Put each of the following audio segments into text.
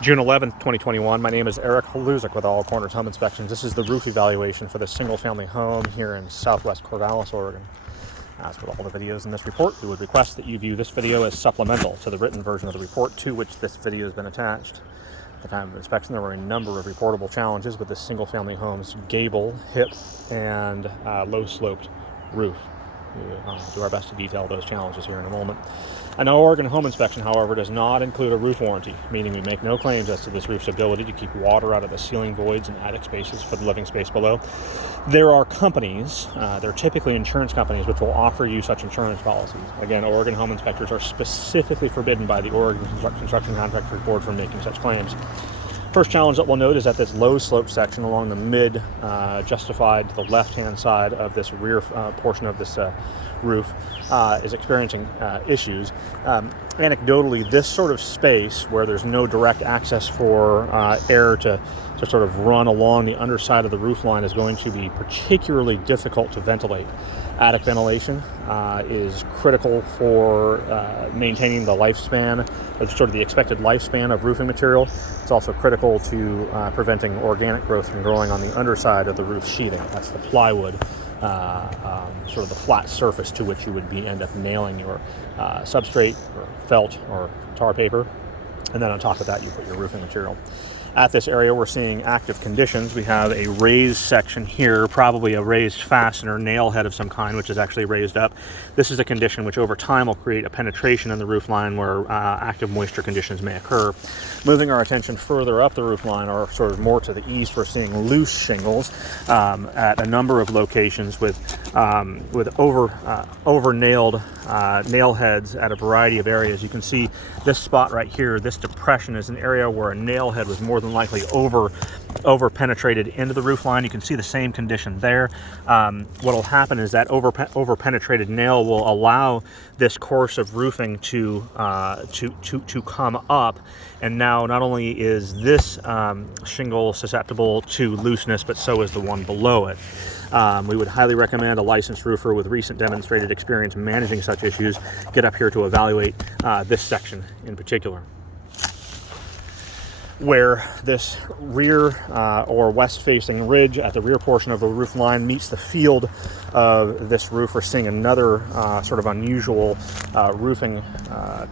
June 11th, 2021. My name is Eric Haluzik with All Corners Home Inspections. This is the roof evaluation for this single-family home here in southwest Corvallis, Oregon. As with all the videos in this report, we would request that you view this video as supplemental to the written version of the report to which this video has been attached. At the time of inspection, there were a number of reportable challenges with this single-family home's gable, hip, and low-sloped roof. We'll do our best to detail those challenges here in a moment. An Oregon home inspection, however, does not include a roof warranty, meaning we make no claims as to this roof's ability to keep water out of the ceiling voids and attic spaces for the living space below. There are companies, they're typically insurance companies, which will offer you such insurance policies. Again, Oregon home inspectors are specifically forbidden by the Oregon Construction Contractors Board from making such claims. First challenge that we'll note is that this low slope section along the mid, justified to the left-hand side of this rear portion of this roof is experiencing issues. Anecdotally, this sort of space where there's no direct access for air to sort of run along the underside of the roof line is going to be particularly difficult to ventilate. Attic ventilation is critical for maintaining the lifespan, or sort of the expected lifespan of roofing material. It's also critical to preventing organic growth from growing on the underside of the roof sheathing. That's the plywood, sort of the flat surface to which you would end up nailing your substrate or felt or tar paper. And then on top of that, you put your roofing material. At this area, we're seeing active conditions. We have a raised section here, probably a raised fastener nail head of some kind, which is actually raised up. This is a condition which over time will create a penetration in the roof line where active moisture conditions may occur. Moving our attention further up the roof line, or sort of more to the east, we're seeing loose shingles at a number of locations with over nailed nail heads at a variety of areas. You can see this spot right here. This depression is an area where a nail head was more than likely over penetrated into the roof line. You can see the same condition there. What will happen is that over penetrated nail will allow this course of roofing to come up, and now not only is this shingle susceptible to looseness, but so is the one below it. We would highly recommend a licensed roofer with recent demonstrated experience managing such issues get up here to evaluate this section in particular. Where this rear or west-facing ridge at the rear portion of the roof line meets the field of this roof, we're seeing another sort of unusual roofing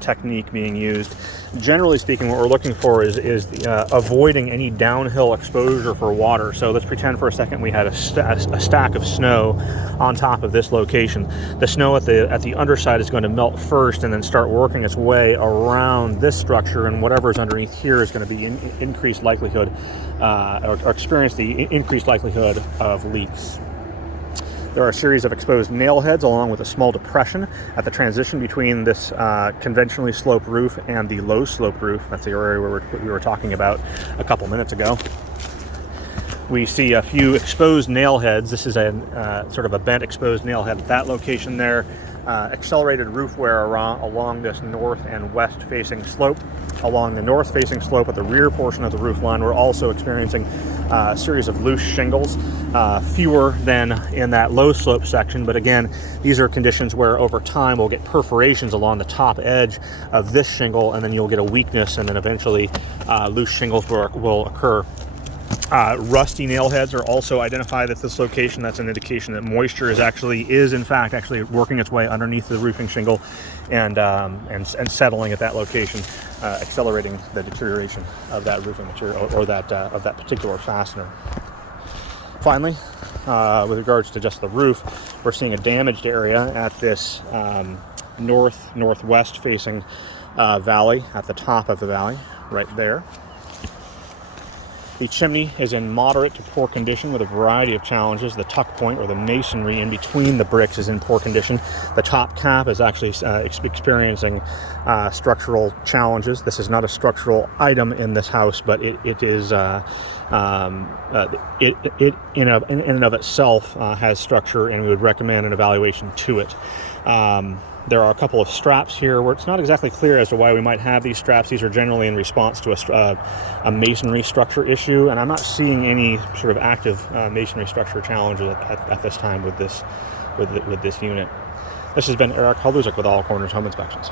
technique being used. Generally speaking, what we're looking for is avoiding any downhill exposure for water. So let's pretend for a second we had a stack of snow on top of this location. The snow at the underside is going to melt first and then start working its way around this structure, and whatever's underneath here is going to be increased likelihood or experience the increased likelihood of leaks. There are a series of exposed nail heads along with a small depression at the transition between this conventionally sloped roof and the low sloped roof. That's the area where we were talking about a couple minutes ago. We see a few exposed nail heads. This is a sort of a bent exposed nail head at that location there. Accelerated roof wear along this north and west facing slope. Along the north facing slope at the rear portion of the roof line, we're also experiencing a series of loose shingles, fewer than in that low slope section, but again, these are conditions where over time we'll get perforations along the top edge of this shingle, and then you'll get a weakness, and then eventually loose shingles will occur. Rusty nail heads are also identified at this location. That's an indication that moisture is in fact working its way underneath the roofing shingle and settling at that location, accelerating the deterioration of that roofing material or that of that particular fastener. Finally, with regards to just the roof, we're seeing a damaged area at this northwest facing valley, at the top of the valley, right there. The chimney is in moderate to poor condition with a variety of challenges. The tuck point, or the masonry in between the bricks, is in poor condition. The top cap is actually experiencing structural challenges. This is not a structural item in this house, but it is it in and of itself has structure, and we would recommend an evaluation to it. There are a couple of straps here where it's not exactly clear as to why we might have these straps. These are generally in response to a masonry structure issue, and I'm not seeing any sort of active masonry structure challenges at this time with this unit. This has been Eric Haluzik with All Corners Home Inspections.